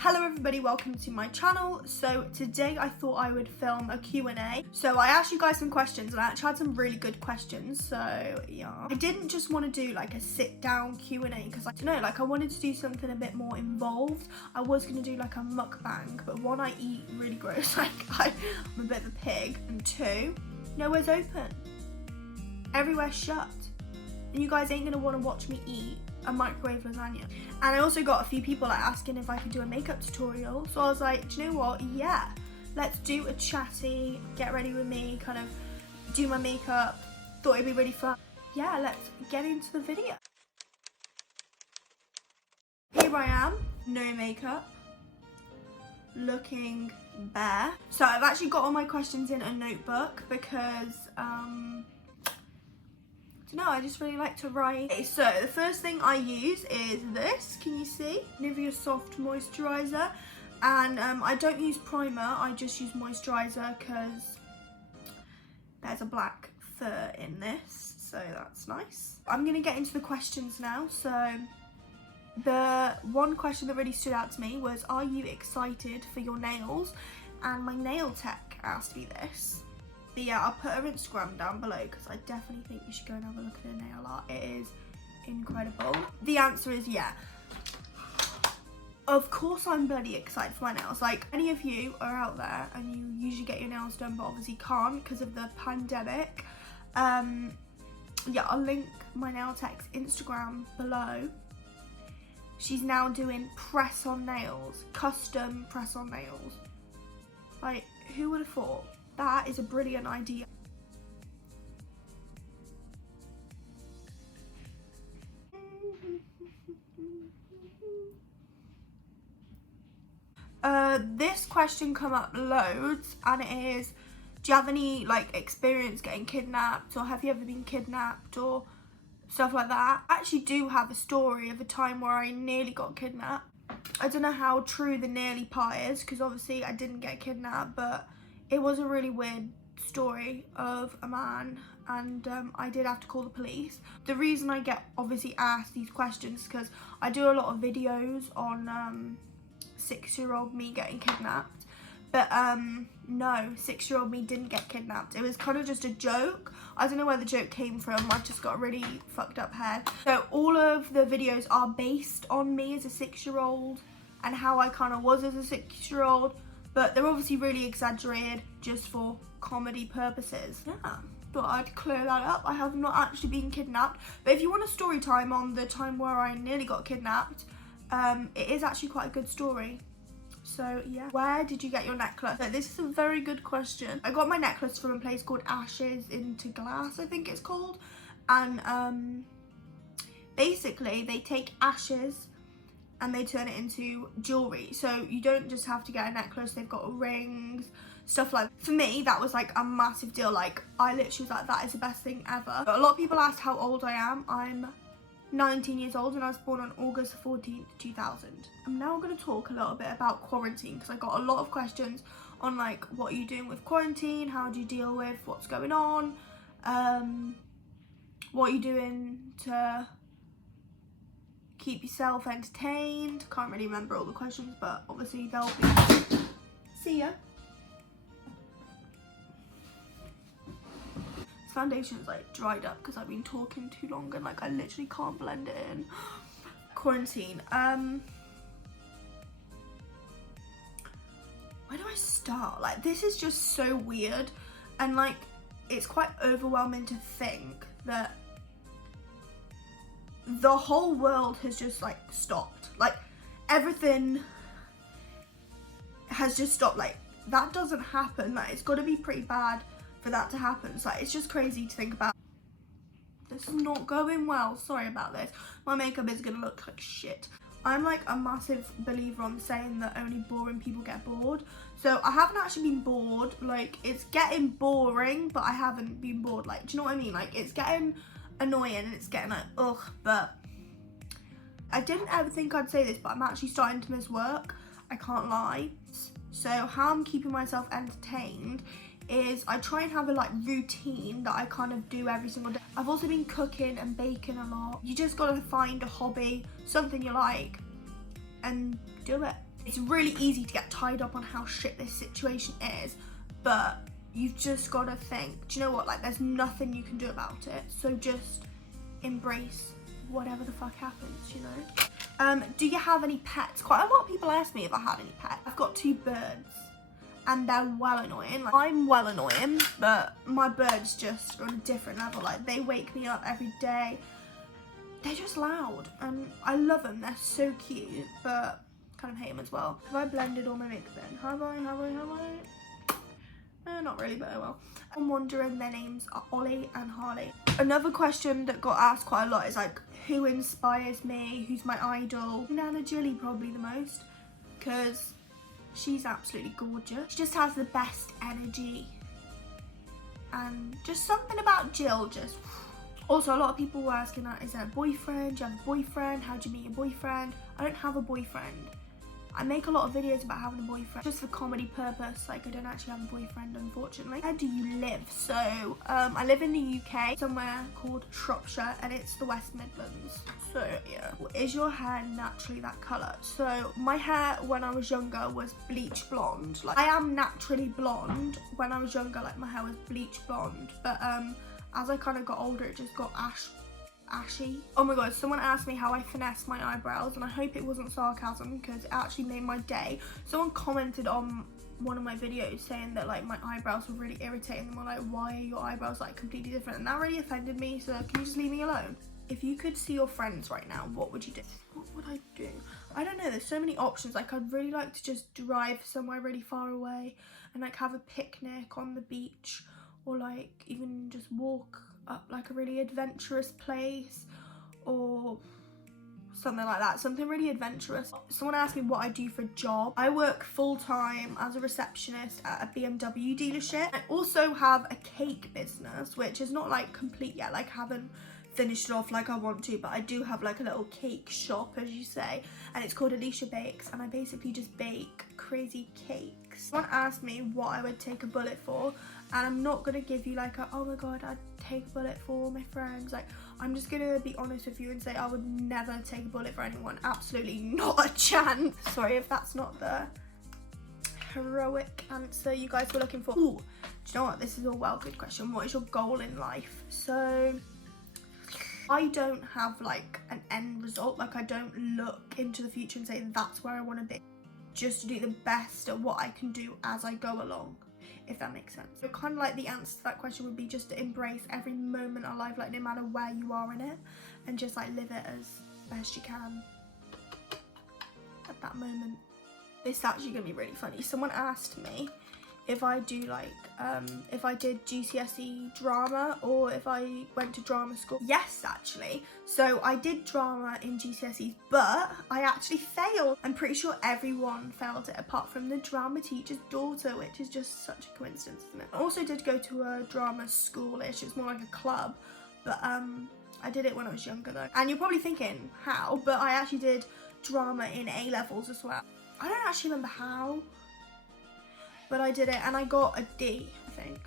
Hello everybody, welcome to my channel. So today I thought I would film a Q&A. So I asked you guys some questions and I actually had some really good questions. So yeah, I didn't just want to do like a sit down Q&A because I don't know, like I wanted to do something a bit more involved. I was going to do like a mukbang, but one, I eat really gross, like I'm a bit of a pig, and two, nowhere's open. Everywhere's shut. And you guys ain't going to want to watch me eat a microwave lasagna. And I also got a few people like asking if I could do a makeup tutorial, so I was like, do you know what, yeah, let's do a chatty, get ready with me, kind of do my makeup. Thought it'd be really fun. Yeah, let's get into the video. Here I am, no makeup, looking bare. So I've actually got all my questions in a notebook because I just really like to write. Okay, so the first thing I use is this, can you see? Nivea Soft Moisturiser. And I don't use primer, I just use moisturiser because there's a black fur in this, so that's nice. I'm gonna get into the questions now. So the one question that really stood out to me was, are you excited for your nails? And my nail tech asked me this. But yeah, I'll put her Instagram down below because I definitely think you should go and have a look at her nail art. It is incredible. The answer is yeah. Of course I'm bloody excited for my nails. Like, any of you are out there and you usually get your nails done but obviously can't because of the pandemic. Yeah, I'll link my nail tech's Instagram below. She's now doing press-on nails, custom press-on nails. Like, who would have thought? That is a brilliant idea. This question come up loads, and it is, do you have any like experience getting kidnapped, or have you ever been kidnapped, or stuff like that? I actually do have a story of a time where I nearly got kidnapped. I don't know how true the nearly part is because obviously I didn't get kidnapped, but it was a really weird story of a man, and I did have to call the police. The reason I get obviously asked these questions is because I do a lot of videos on 6-year-old me getting kidnapped, but no, 6-year-old me didn't get kidnapped. It was kind of just a joke. I don't know where the joke came from. I've just got a really fucked up head. So all of the videos are based on me as a 6-year-old and how I kind of was as a 6-year-old. But they're obviously really exaggerated just for comedy purposes. Yeah, thought I'd clear that up. I have not actually been kidnapped. But if you want a story time on the time where I nearly got kidnapped, it is actually quite a good story. So yeah. Where did you get your necklace? So this is a very good question. I got my necklace from a place called Ashes into Glass, I think it's called. And basically they take ashes and they turn it into jewelry. So you don't just have to get a necklace, they've got rings, stuff like that. For me, that was like a massive deal. Like, I literally was like, that is the best thing ever. But a lot of people asked how old I am. I'm 19 years old and I was born on August 14th, 2000. I'm now gonna talk a little bit about quarantine because I got a lot of questions on like, what are you doing with quarantine? How do you deal with what's going on? What are you doing to keep yourself entertained? Can't really remember all the questions, but obviously they'll be. See ya. This foundation's like dried up because I've been talking too long and like I literally can't blend it in. Quarantine. Where do I start? Like, this is just so weird, and like it's quite overwhelming to think that the whole world has just like stopped. Like, everything has just stopped. Like, that doesn't happen. Like, it's got to be pretty bad for that to happen. It's like, it's just crazy to think about. This is not going well. Sorry about this. My makeup is gonna look like shit. I'm like a massive believer on saying that only boring people get bored. So I haven't actually been bored. Like, it's getting boring, but I haven't been bored. Like, do you know what I mean? Like, it's getting annoying and it's getting like, ugh. But I didn't ever think I'd say this, but I'm actually starting to miss work. I can't lie. So how I'm keeping myself entertained is I try and have a like routine that I kind of do every single day. I've also been cooking and baking a lot. You just gotta find a hobby, something you like, and do it. It's really easy to get tied up on how shit this situation is, but you've just got to think, do you know what, like there's nothing you can do about it, so just embrace whatever the fuck happens, you know. Do you have any pets? Quite a lot of people ask me if I had any pets. I've got 2 birds and they're well annoying. Like, I'm well annoying, but my birds just are on a different level. Like, they wake me up every day. They're just loud and I love them. They're so cute, but kind of hate them as well. Have I blended all my makeup in? Have I? Not really, but oh well. I'm wondering, their names are Ollie and Harley. Another question that got asked quite a lot is like, who inspires me? Who's my idol? Nana Jilly probably the most, because she's absolutely gorgeous. She just has the best energy. And just something about Jill just... Also, a lot of people were asking that, is there a boyfriend? Do you have a boyfriend? How do you meet your boyfriend? I don't have a boyfriend. I make a lot of videos about having a boyfriend just for comedy purpose. Like, I don't actually have a boyfriend, unfortunately. Where do you live? So I live in the UK, somewhere called Shropshire, and it's the West Midlands. So yeah. Is your hair naturally that colour? So my hair when I was younger was bleach blonde. Like, I am naturally blonde. When I was younger, like, my hair was bleach blonde, but as I kind of got older, it just got ashy. Oh my god, someone asked me how I finesse my eyebrows, and I hope it wasn't sarcasm because it actually made my day. Someone commented on one of my videos saying that like my eyebrows were really irritating. They were like, why are your eyebrows like completely different? And that really offended me, so can you just leave me alone? If you could see your friends right now, what would you do? What would I do? I don't know, there's so many options. Like, I'd really like to just drive somewhere really far away and like have a picnic on the beach, or like even just walk up like a really adventurous place or something like that, something really adventurous. Someone asked me what I do for a job. I work full-time as a receptionist at a BMW dealership. I also have a cake business, which is not like complete yet, like haven't finished it off like I want to, but I do have like a little cake shop, as you say, and it's called ELISHALOUISE, and I basically just bake crazy cakes. Someone asked me what I would take a bullet for, and I'm not gonna give you like a, oh my god, I'd take a bullet for all my friends. Like, I'm just gonna be honest with you and say I would never take a bullet for anyone. Absolutely not a chance. Sorry if that's not the heroic answer you guys were looking for. Ooh, do you know what? This is a well good question. What is your goal in life? So I don't have like an end result. Like, I don't look into the future and say that's where I want to be. Just to do the best at what I can do as I go along, if that makes sense. So kind of like the answer to that question would be just to embrace every moment of life, like no matter where you are in it, and just like live it as best you can at that moment. This is actually gonna be really funny. Someone asked me if I do like if I did GCSE drama or if I went to drama school. Yes, actually. So I did drama in GCSEs, but I actually failed. I'm pretty sure everyone failed it apart from the drama teacher's daughter, which is just such a coincidence, isn't it? I also did go to a drama schoolish. It's more like a club, but I did it when I was younger though. And you're probably thinking how, but I actually did drama in A levels as well. I don't actually remember how, but I did it and I got a D, I think.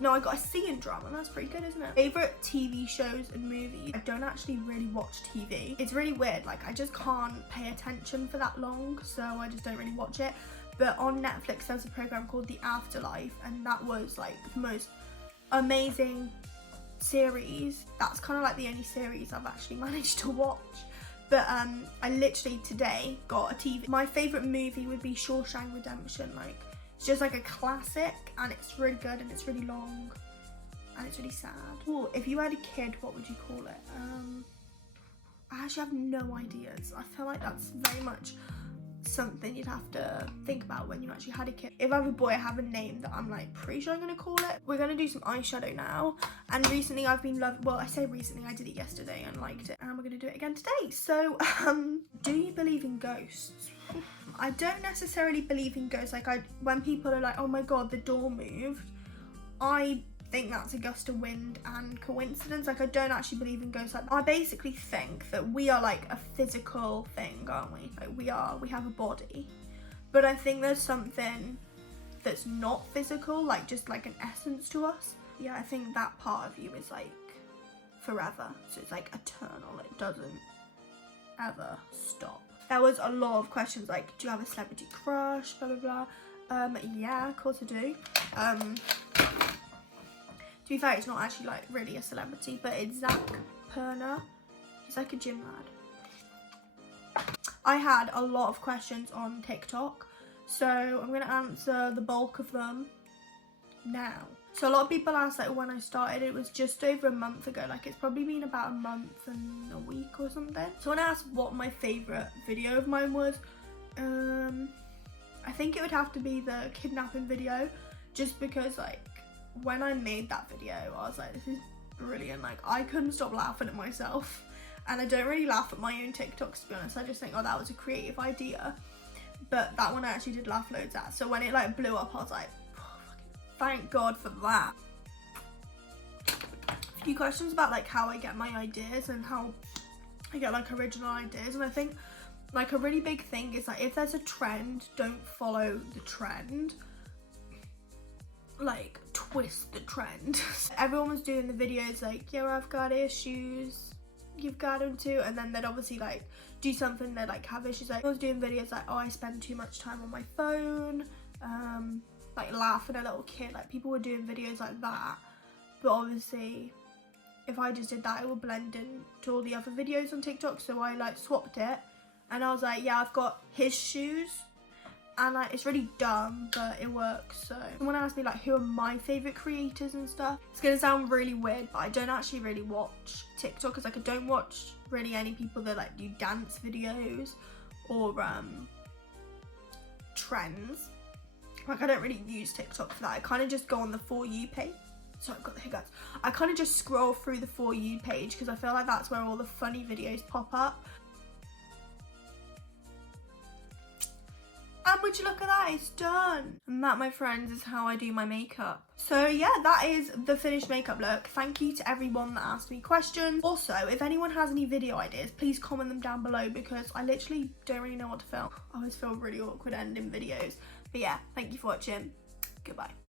No, I got a C in drama. That's pretty good, isn't it? Favorite TV shows and movies. I don't actually really watch TV. It's really weird. Like, I just can't pay attention for that long, so I just don't really watch it. But on Netflix, there's a program called The Afterlife, and that was like the most amazing series. That's kind of like the only series I've actually managed to watch. But I literally today got a TV. My favorite movie would be Shawshank Redemption. Like, it's just like a classic, and it's really good, and it's really long, and it's really sad. Ooh, if you had a kid, what would you call it? I actually have no ideas. I feel like that's very much something you'd have to think about when you actually had a kid. If I have a boy, I have a name that I'm like pretty sure I'm gonna call it. We're gonna do some eyeshadow now, and recently I've been loving, well, I say recently, I did it yesterday and liked it, and we're gonna do it again today. So do you believe in ghosts? I don't necessarily believe in ghosts. Like, when people are like, oh my god, the door moved, I think that's a gust of wind and coincidence. Like, I don't actually believe in ghosts like that. I basically think that we are like a physical thing, aren't we? Like, we have a body, but I think there's something that's not physical, like just like an essence to us. Yeah, I think that part of you is like forever, so it's like eternal. It doesn't ever stop. There was a lot of questions like, do you have a celebrity crush, blah, blah, blah. Yeah, of course I do. To be fair, it's not actually like really a celebrity, but it's Zach Perner. He's like a gym lad. I had a lot of questions on TikTok, so I'm going to answer the bulk of them now. So a lot of people asked like when I started. It was just over a month ago, like it's probably been about a month and a week or something. Someone asked what my favourite video of mine was. I think it would have to be the kidnapping video, just because like when I made that video I was like, this is brilliant. Like I couldn't stop laughing at myself, and I don't really laugh at my own TikToks, to be honest. I just think, oh, that was a creative idea, but that one I actually did laugh loads at. So when it like blew up, I was like, thank God for that. A few questions about like how I get my ideas and how I get like original ideas, and I think like a really big thing is like if there's a trend, don't follow the trend, like twist the trend. Everyone was doing the videos like, yo, I've got issues, you've got them too, and then they'd obviously like do something, they'd like have issues. Like I was doing videos like, oh, I spend too much time on my phone, like laugh at a little kid. Like people were doing videos like that, but obviously if I just did that, it would blend in to all the other videos on TikTok. So I like swapped it, and I was like, yeah, I've got his shoes, and like it's really dumb, but it works. So someone asked me like who are my favorite creators and stuff. It's gonna sound really weird, but I don't actually really watch TikTok, because like I don't watch really any people that like do dance videos or trends. Like I don't really use TikTok for that. I kind of just go on the For You page. Sorry, I've got the hiccups. I kind of just scroll through the For You page, because I feel like that's where all the funny videos pop up. And would you look at that, it's done. And that, my friends, is how I do my makeup. So yeah, that is the finished makeup look. Thank you to everyone that asked me questions. Also, if anyone has any video ideas, please comment them down below, because I literally don't really know what to film. I always feel really awkward ending videos. But yeah, thank you for watching. Goodbye.